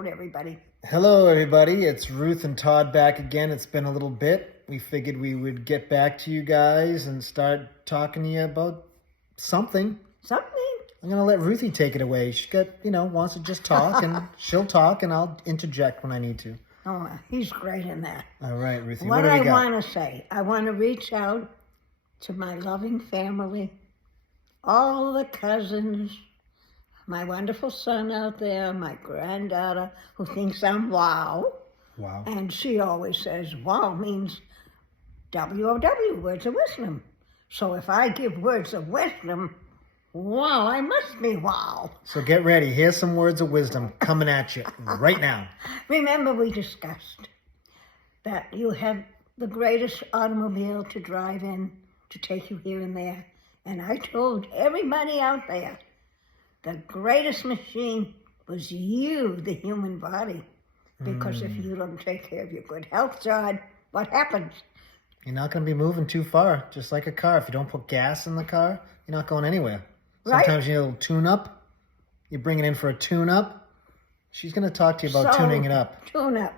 out, everybody. Hello, everybody. It's Ruth and Todd back again. It's been a little bit. We figured we would get back to you guys and start talking to you about something. Something? I'm going to let Ruthie take it away. She wants to just talk, and she'll talk, and I'll interject when I need to. Oh, he's great in that. All right, Ruthie, What do we I got? want to say, I want to reach out to my loving family, all the cousins, my wonderful son out there, my granddaughter who thinks I'm wow. Wow. And she always says wow means W-O-W, words of wisdom. So if I give words of wisdom, wow, I must be wow. So get ready. Here's some words of wisdom coming at you right now. Remember, we discussed that you have the greatest automobile to drive in to take you here and there. And I told everybody out there, the greatest machine was you, the human body. Because if you don't take care of your good health, John, what happens? You're not going to be moving too far, just like a car. If you don't put gas in the car, you're not going anywhere. Right? Sometimes you need a little tune-up. You bring it in for a tune-up. She's going to talk to you about tuning it up. Tune up.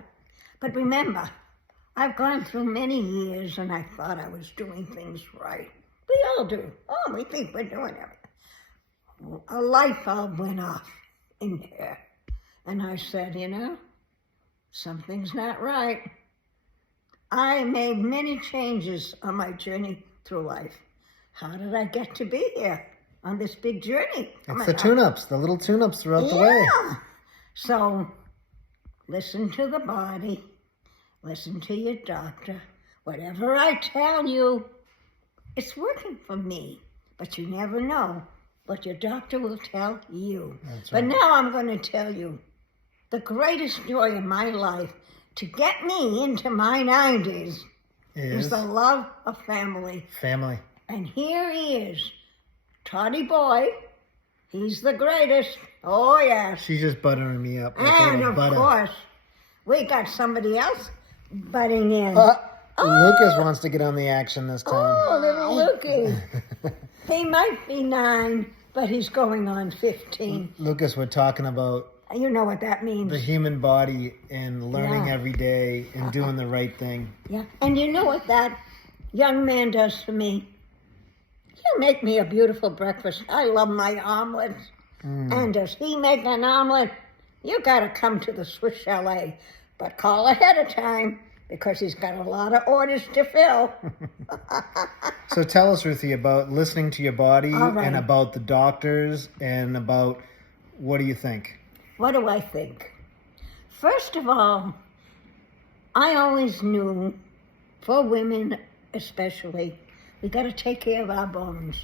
But remember, I've gone through many years and I thought I was doing things right. We all do. Oh, we think we're doing everything. A light bulb went off in here. And I said, something's not right. I made many changes on my journey through life. How did I get to be here on this big journey? It's the tune-ups, the little tune-ups throughout the way. So, listen to the body, listen to your doctor. Whatever I tell you, it's working for me, but you never know what your doctor will tell you. That's right. But now I'm going to tell you the greatest joy in my life to get me into my 90s is the love of family. Family. And here he is, Toddy boy. He's the greatest. Oh, yeah. She's just buttering me up. And of course, we got somebody else butting in. Lucas wants to get on the action this time. Oh, little Lukey. He might be 9, but he's going on 15. Lucas, we're talking about You know what that means. the human body and learning every day and doing the right thing. Yeah, and you know what that young man does for me? He'll make me a beautiful breakfast. I love my omelets. And does he make an omelet? You got to come to the Swiss Chalet, but call ahead of time because he's got a lot of orders to fill. So tell us, Ruthie, about listening to your body right. and about the doctors and about what do you think? What do I think? First of all, I always knew, for women especially, we got to take care of our bones.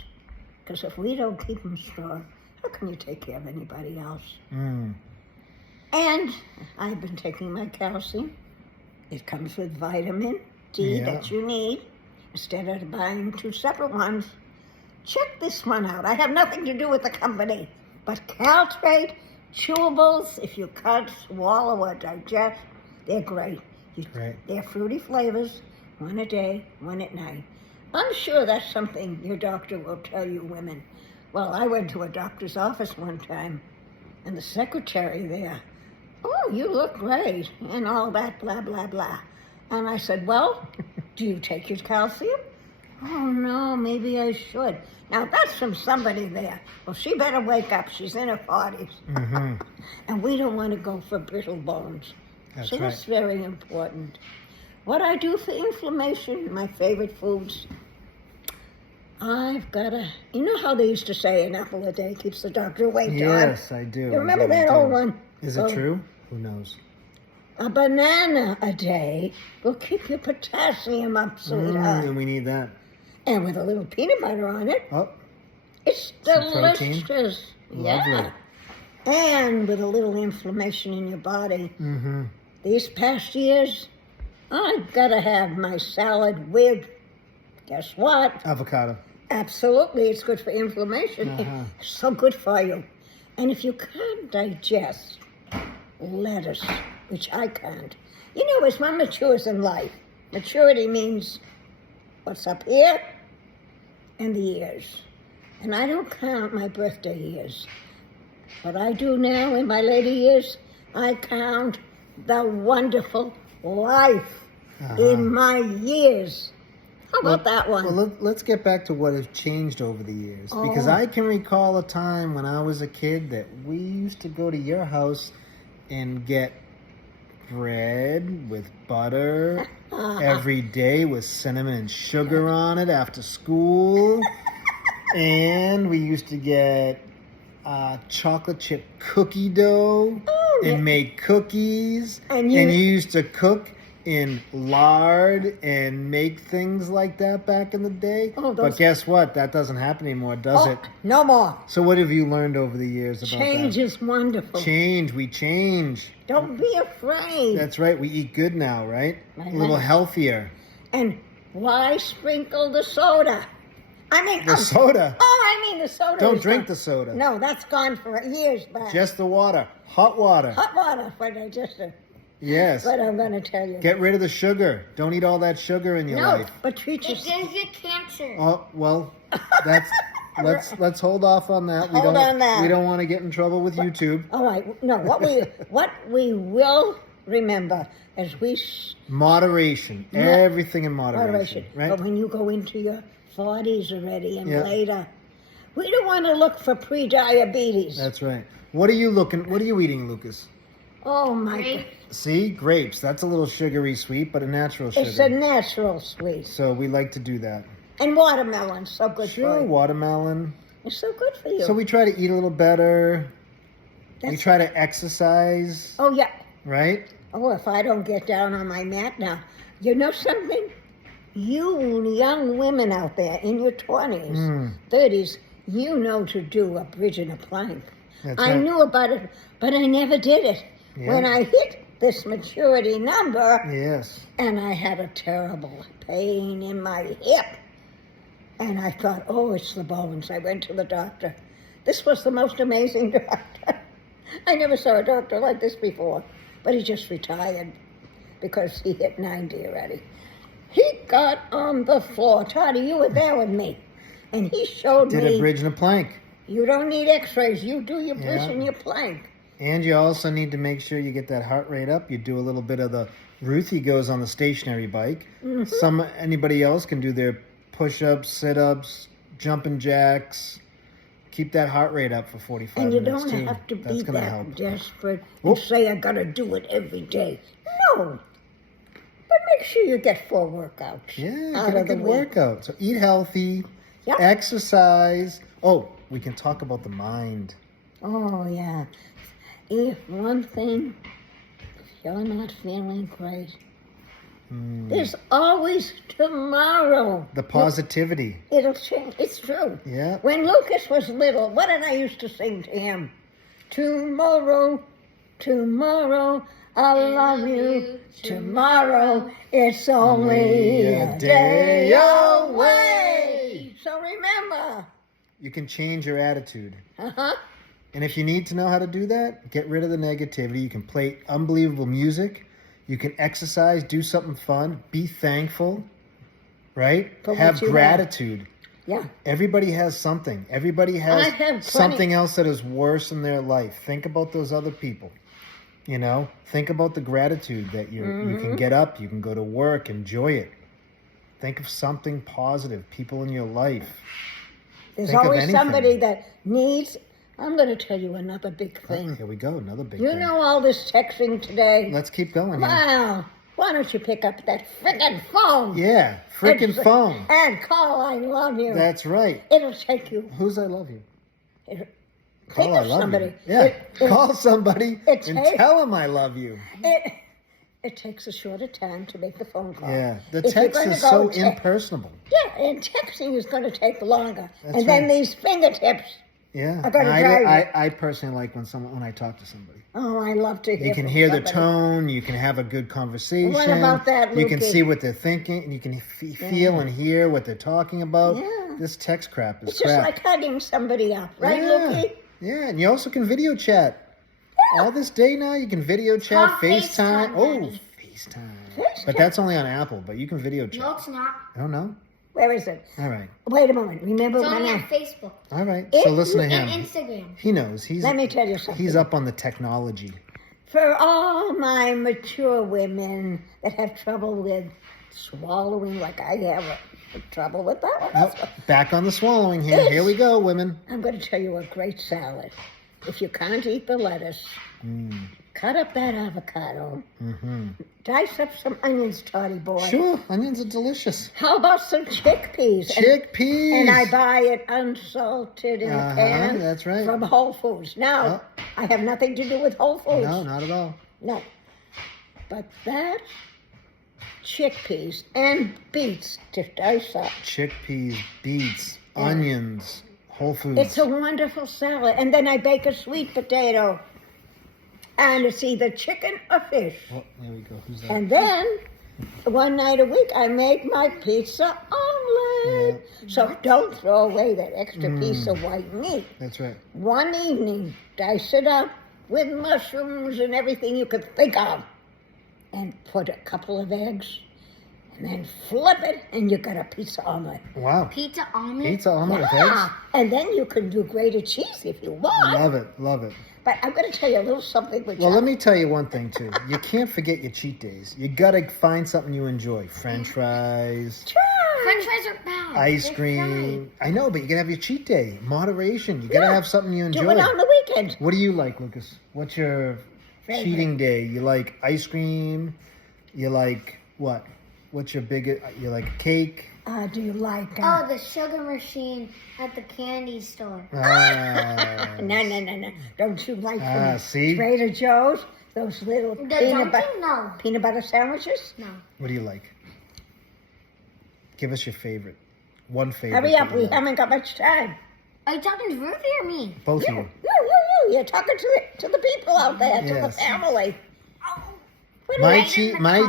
Because if we don't keep them strong, how can you take care of anybody else? And I've been taking my calcium. It comes with vitamin D that you need. Instead of buying 2 separate ones, check this one out. I have nothing to do with the company, but Caltrate chewables, if you cut, swallow, or digest, they're great. They're fruity flavors, 1 a day, 1 at night. I'm sure that's something your doctor will tell you women. Well, I went to a doctor's office one time, and the secretary there, oh, you look great, and all that, blah, blah, blah. And I said, well, do you take your calcium? Oh, no, maybe I should. Now, that's from somebody there. Well, she better wake up. She's in her 40s. And we don't want to go for brittle bones. That's so that's very important. What I do for inflammation, my favorite foods, I've got to, you know how they used to say an apple a day keeps the doctor awake, John? Yes, I do. You remember that old one? Is it true? Who knows? A banana a day will keep your potassium up, sweetheart. And we need that. And with a little peanut butter on it. Oh, it's delicious. Yeah. And with a little inflammation in your body. These past years, I've got to have my salad with, guess what? avocado. Absolutely, it's good for inflammation. It's so good for you. And if you can't digest lettuce, which I can't, as one matures in life, maturity means what's up here and the years. And I don't count my birthday years. What I do now in my later years, I count the wonderful life in my years. How about that one? Well, let's get back to what has changed over the years. Because I can recall a time when I was a kid that we used to go to your house and get bread with butter every day with cinnamon and sugar on it after school. And we used to get chocolate chip cookie dough and make cookies. And you used to cook in lard and make things like that back in the day. But guess what? That doesn't happen anymore, does it? No more. So what have you learned over the years about Change that? is wonderful. We change. Don't be afraid. That's right. We eat good now, right? A little healthier. And why sprinkle the soda? I mean... The soda? Oh, I mean the soda. Don't drink the soda. No, that's gone for years back. Just the water. Hot water. Hot water for digestion. Yes. But I'm going to tell you. Get rid of the sugar. Don't eat all that sugar in your life. No, but treat It yourself. gives you cancer. Oh, well, that's... Let's hold off on that. Hold on that. We don't want to get in trouble with YouTube. All right. No, what we will remember is Moderation. Everything in moderation. Right? But when you go into your 40s already and later, we don't want to look for pre-diabetes. That's right. What are you eating, Lucas? Oh my God. See, grapes. That's a little sugary sweet, but a natural sugar. It's a natural sweet. So we like to do that. And watermelon, so good for you. Watermelon. It's so good for you. So we try to eat a little better. We try to exercise. Oh, yeah. Right? Oh, if I don't get down on my mat now. You know something? You young women out there in your 20s, 30s, you know to do a bridge and a plank. I knew about it, but I never did it. Yeah. When I hit this maturity number, Yes. and I had a terrible pain in my hip. And I thought, oh, it's the bones. I went to the doctor. This was the most amazing doctor. I never saw a doctor like this before. But he just retired because he hit 90 already. He got on the floor. Toddy, you were there with me. And he showed me. Did a bridge and a plank. You don't need x-rays. You do your bridge and your plank. And you also need to make sure you get that heart rate up. You do a little bit of the... Ruthie goes on the stationary bike. Anybody else can do their push-ups, sit-ups, jumping jacks. Keep that heart rate up for 45 minutes. And you don't have to be that help. desperate and say, I got to do it every day. No. But make sure you get 4 workouts. Yeah, get a good workout. So eat healthy, exercise. Oh, we can talk about the mind. Oh, yeah. If one thing, if you're not feeling great, there's always tomorrow. The positivity. It'll change. It's true. Yeah. When Lucas was little, what did I used to sing to him? Tomorrow, tomorrow, I love you. Tomorrow, it's only a day away. So remember. You can change your attitude. Uh-huh. And if you need to know how to do that, get rid of the negativity. You can play unbelievable music. You can exercise, do something fun, be thankful, right? Have gratitude. Yeah. Everybody has something. Everybody has something else that is worse in their life. Think about those other people. You know, think about the gratitude that you can get up, you can go to work, enjoy it. Think of something positive, people in your life. There's always somebody that needs... I'm going to tell you another big thing. Here we go, another big thing. You know all this texting today? Let's keep going. Wow. Why don't you pick up that frickin' phone? Yeah, frickin' phone. And call I love you. That's right. It'll take you. Who's I love you? Think of somebody. Yeah, call somebody and tell them I love you. It takes a shorter time to make the phone call. Yeah, the text is so impersonable. Yeah, and texting is going to take longer. That's then these fingertips. Yeah, I personally like when I talk to somebody. Oh, I love to hear. You can hear the tone. You can have a good conversation. What about that, Lukey? You can see what they're thinking, and you can feel and hear what they're talking about. Yeah. This text crap is It's just like hugging somebody up, right, Lukey? Yeah, and you also can video chat. Yeah. All this day now, you can video chat, FaceTime. Oh, FaceTime. But that's only on Apple, but you can video chat. No, it's not. I don't know. Where is it? All right. Wait a moment. Remember it's when only on Facebook. All right. So listen to him. And Instagram. He knows. Let me tell you something. He's up on the technology. For all my mature women that have trouble with swallowing like I have trouble with that one. Nope. Back on the swallowing here. Here we go, women. I'm going to tell you a great salad. If you can't eat the lettuce, cut up that avocado. Dice up some onions, Toddy boy. Sure, onions are delicious. How about some chickpeas? Chickpeas. And I buy it unsalted in a pan. That's right. From Whole Foods. Now, I have nothing to do with Whole Foods. No, not at all. No. But that chickpeas and beets to dice up. Chickpeas, beets, onions, Whole Foods. It's a wonderful salad. And then I bake a sweet potato. And it's either chicken or fish. Oh, there we go. Who's that? And then, one night a week, I make my pizza omelet. Yeah. So don't throw away that extra piece of white meat. That's right. One evening, dice it up with mushrooms and everything you could think of. And put a couple of eggs. And then flip it, and you got a pizza omelet. Wow. Pizza omelet? Pizza omelet with eggs? And then you can do grated cheese if you want. Love it. Love it. But I'm going to tell you a little something. Well, let me tell you one thing, too. You can't forget your cheat days. You got to find something you enjoy. French fries. French fries are bad. Ice They're cream. I know, but you got to have your cheat day. Moderation. You got to have something you enjoy. Do it on the weekend. What do you like, Lucas? What's your cheating day? You like ice cream? You like what? What's your biggest? You like cake? Do you like... Oh, the sugar machine at the candy store. No. Don't you like from see? Trader Joe's? Those little The Dunkin'? No. peanut butter sandwiches? No. What do you like? Give us your favorite. One favorite. Hurry up, we haven't got much time. Are you talking to Ruthie or me? Both of you. You. You're talking to the people out there, to the Yes. family. My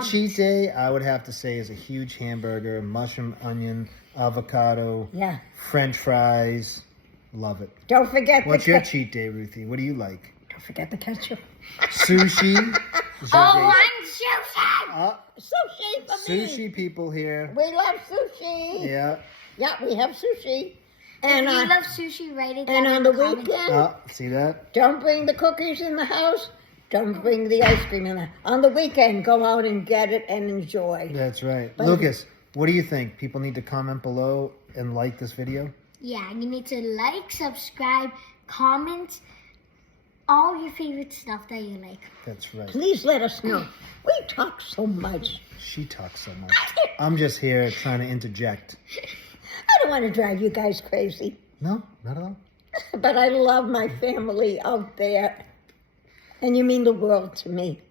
cheat day, I would have to say, is a huge hamburger, mushroom, onion, avocado, French fries. Love it. Don't forget What's your cheat day, Ruthie? What do you like? Don't forget the ketchup. Sushi. I'm sushi! Sushi for me. Sushi people here. We love sushi. Yeah. Yeah, we have sushi. If And you love sushi, write it down and on in the comments. weekend, See that? don't bring the cookies in the house. Don't bring the ice cream in the On the weekend, go out and get it and enjoy. That's right. But Lucas, what do you think? People need to comment below and like this video? Yeah, you need to like, subscribe, comment, all your favorite stuff that you like. That's right. Please let us know. We talk so much. She talks so much. I'm just here trying to interject. I don't want to drive you guys crazy. No, not at all. But I love my family out there. And you mean the world to me.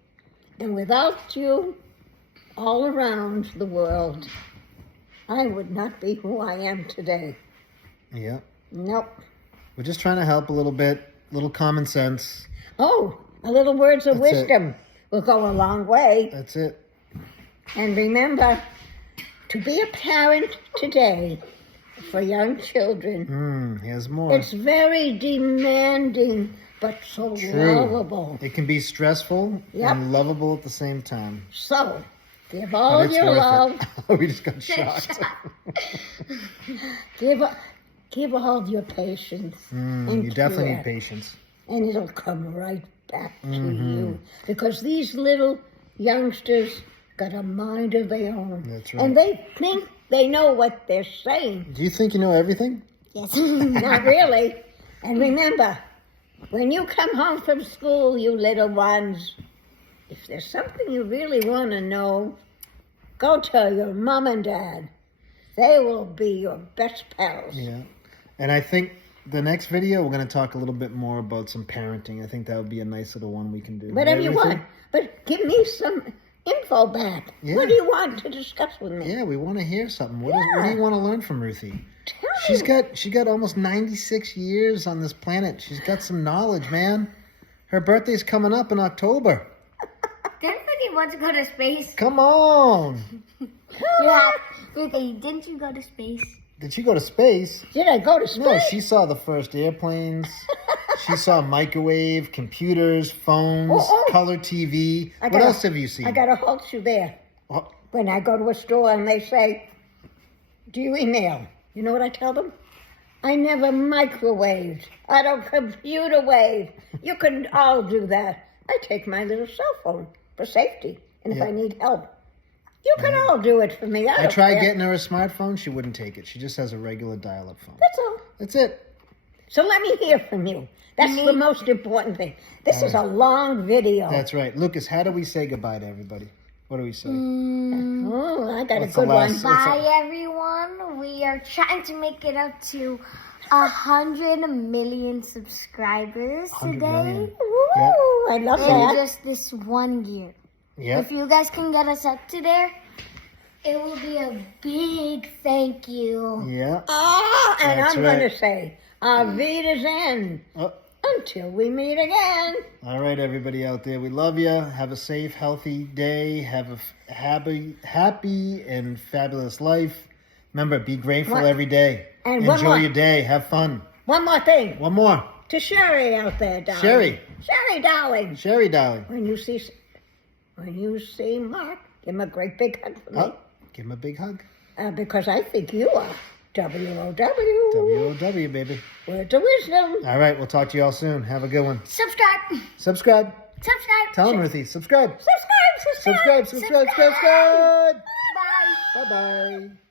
And without you all around the world, I would not be who I am today. Yeah. Nope. We're just trying to help a little bit, little common sense. Oh, a little words of That's wisdom will go a long way. That's it. And remember, to be a parent today for young children, Here's more. it's very demanding, but so lovable. It can be stressful and lovable at the same time. So, give But all it's your worth love. it. We just got shocked. Give all your patience. You definitely care, need patience. and it'll come right back to you. Because these little youngsters got a mind of their own. That's right. And they think they know what they're saying. Do you think you know everything? Yes. Not really. And remember, when you come home from school, you little ones, if there's something you really want to know, go tell your mom and dad. They will be your best pals. Yeah. And I think the next video, we're going to talk a little bit more about some parenting. I think that would be a nice little one we can do. Whatever you Ruthie? want. But give me some info back. Yeah. What do you want to discuss with me? Yeah, we want to hear something. What do you want to learn from Ruthie? Tell me. She got almost 96 years on this planet. She's got some knowledge, man. Her birthday's coming up in October. Didn't Ruthie want to go to space? Come on. Ruthie, didn't you go to space? Did she go to space? Did I go to space? No, she saw the first airplanes. She saw microwave, computers, phones, color TV. What else have you seen? I got to halt you there. Oh, When I go to a store and they say, do you email? You know what I tell them? I never microwaved. I don't computer wave. You can all do that. I take my little cell phone for safety. And if Yeah. I need help, you can all do it for me. I don't tried care. getting her a smartphone. She wouldn't take it. She just has a regular dial-up phone. That's all. That's it. So let me hear from you. That's the most important thing. This is a long video. That's right. Lucas, how do we say goodbye to everybody? What do we say? Oh, I got What's a the good last- one. Bye, everyone. We are trying to make it up to 100 million subscribers 100 today. million. Ooh, I love In that. just this 1 year. Yep. If you guys can get us up to there, it will be a big thank you. Yeah. Oh, and That's I'm right. going to say, Auf Wiedersehen. Oh. Until we meet again. All right, everybody out there, we love you. Have a safe, healthy day. Have a happy and fabulous life. Remember, be grateful What? every day. And one Enjoy more. your day. Have fun. One more thing. One more. To Sherry out there, darling. Sherry. Sherry, darling. Sherry, darling. When you see Mark, give him a great big hug for me. Oh, give him a big hug. Because I think you are. W-O-W. W-O-W, baby. Words of wisdom. All right, we'll talk to you all soon. Have a good one. Subscribe. Subscribe. Subscribe. Tell them, Ruthie. Subscribe. Subscribe. Subscribe. Subscribe. Subscribe. Bye. Bye-bye.